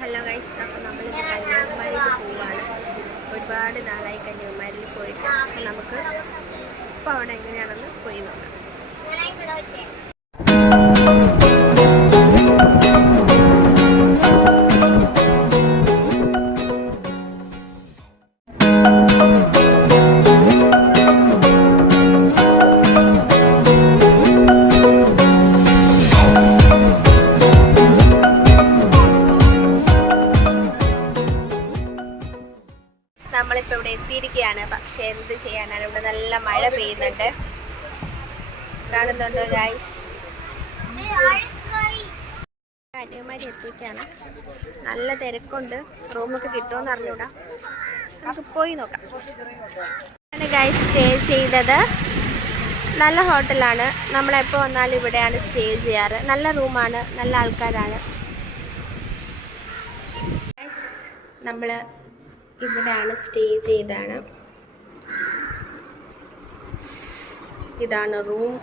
Hello guys, അപ്പോൾ നമ്മളിത് കന്യാകുമാരിയിൽ പോവുകയാണ്. ഒരുപാട് നാളായി കന്യാകുമാരിയിൽ പോയിട്ട്. അപ്പോൾ നമുക്ക് ഇപ്പോൾ അവിടെ എങ്ങനെയാണെന്ന് പോയി നോക്കാം. നമ്മളിപ്പോൾ ഇവിടെ എത്തിയിരിക്കുകയാണ്. പക്ഷെ എന്ത് ചെയ്യാനാണ്, ഇവിടെ നല്ല മഴ പെയ്യുന്നുണ്ട്. കാണുന്നുണ്ടോ ഗൈസ്? കന്യാകുമാരി എത്തിയിരിക്കുകയാണ്. നല്ല തിരക്കുണ്ട്. റൂമൊക്കെ കിട്ടുമെന്ന് അറിഞ്ഞൂടാ. നമുക്ക് പോയി നോക്കാം. ഗൈസ്, സ്റ്റേ ചെയ്തത് നല്ല ഹോട്ടലാണ്. നമ്മളെപ്പോൾ വന്നാലും ഇവിടെയാണ് സ്റ്റേ ചെയ്യാറ്. നല്ല റൂമാണ്, നല്ല ആൾക്കാരാണ്. നമ്മൾ ഇവിടെയാണ് സ്റ്റേ ചെയ്താണ്. ഇതാണ് റൂം.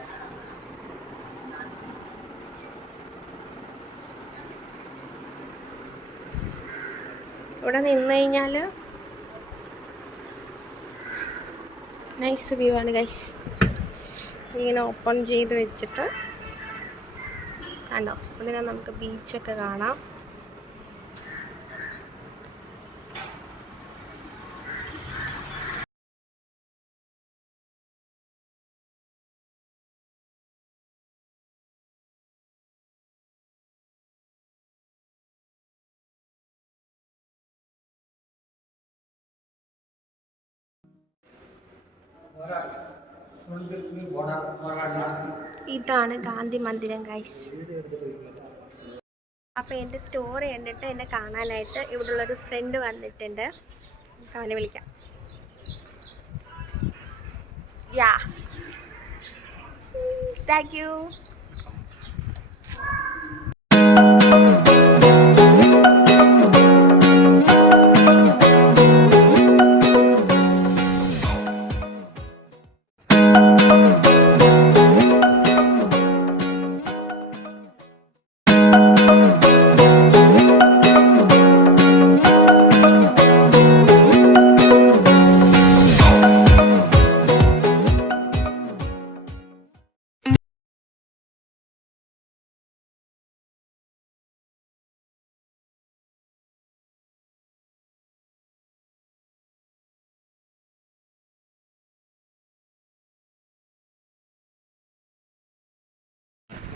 ഇവിടെ നിന്ന് കഴിഞ്ഞാൽ നൈസ് വ്യൂ ആണ് ഗൈസ്. ഇങ്ങനെ ഓപ്പൺ ചെയ്ത് വെച്ചിട്ട് കണ്ടോ, ഇവിടെ നമുക്ക് ബീച്ചൊക്കെ കാണാം. ഇതാണ് ഗാന്ധി മന്ദിരം ഗൈസ്. അപ്പോൾ എൻ്റെ സ്റ്റോറി കണ്ടിട്ട് എന്നെ കാണാനായിട്ട് ഇവിടെയുള്ളൊരു ഫ്രണ്ട് വന്നിട്ടുണ്ട്. അവനെ വിളിക്കാം. യാസ്, താങ്ക് യു.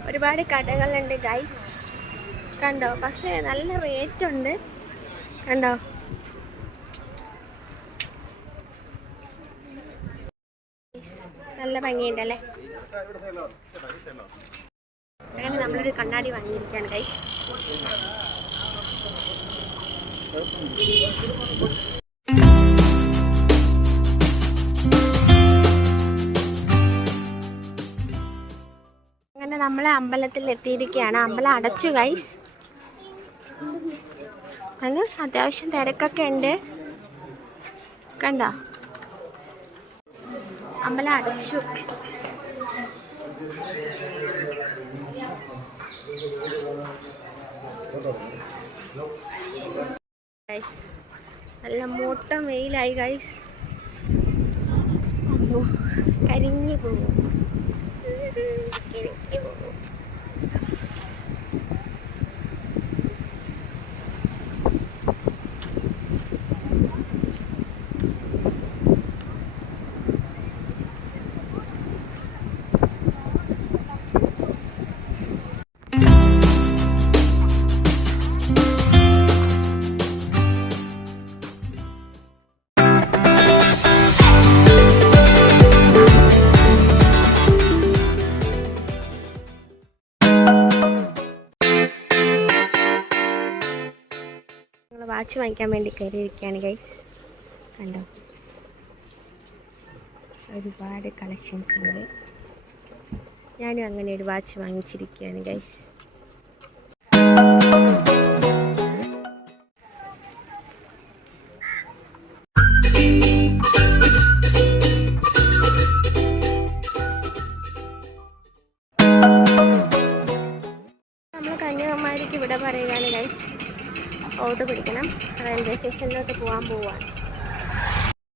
ഒരുപാട് കടകളുണ്ട് ഗൈസ്, കണ്ടോ? പക്ഷേ നല്ല റേറ്റ് ഉണ്ട്, കണ്ടോ? നല്ല ഭംഗിയുണ്ടല്ലേ. അങ്ങനെ നമ്മളൊരു കണ്ണാടി വാങ്ങിയിരിക്കുകയാണ് ഗൈസ്. അങ്ങനെ നമ്മൾ അമ്പലത്തിൽ എത്തിയിരിക്കുകയാണ്. അമ്പലം അടച്ചു ഗൈസ്. അതിന് അത്യാവശ്യം തിരക്കൊക്കെ ഉണ്ട്, കണ്ടോ? അമ്പലം അടച്ചു. ഗൈസ്, നല്ല മോട്ടം വെയിലായി ഗൈസ്. കരിഞ്ഞു പോകും. വാച്ച് വാങ്ങിക്കാൻ വേണ്ടി കയറിയിരിക്കുകയാണ് ഗൈസ്. കണ്ടോ, ഒരുപാട് കളക്ഷൻസ് ഉണ്ട്. ഞാനും അങ്ങനെ ഒരു വാച്ച് വാങ്ങിച്ചിരിക്കുകയാണ് ഗൈസ്. നമ്മൾ കന്യാകുമാരിക്ക് ഇവിടെ പറയുകയാണ് ഗൈസ്. ഓട്ടോ പിടിക്കണം. റെയിൽവേ സ്റ്റേഷനിലോട്ട് പോകാൻ പോവാണ്.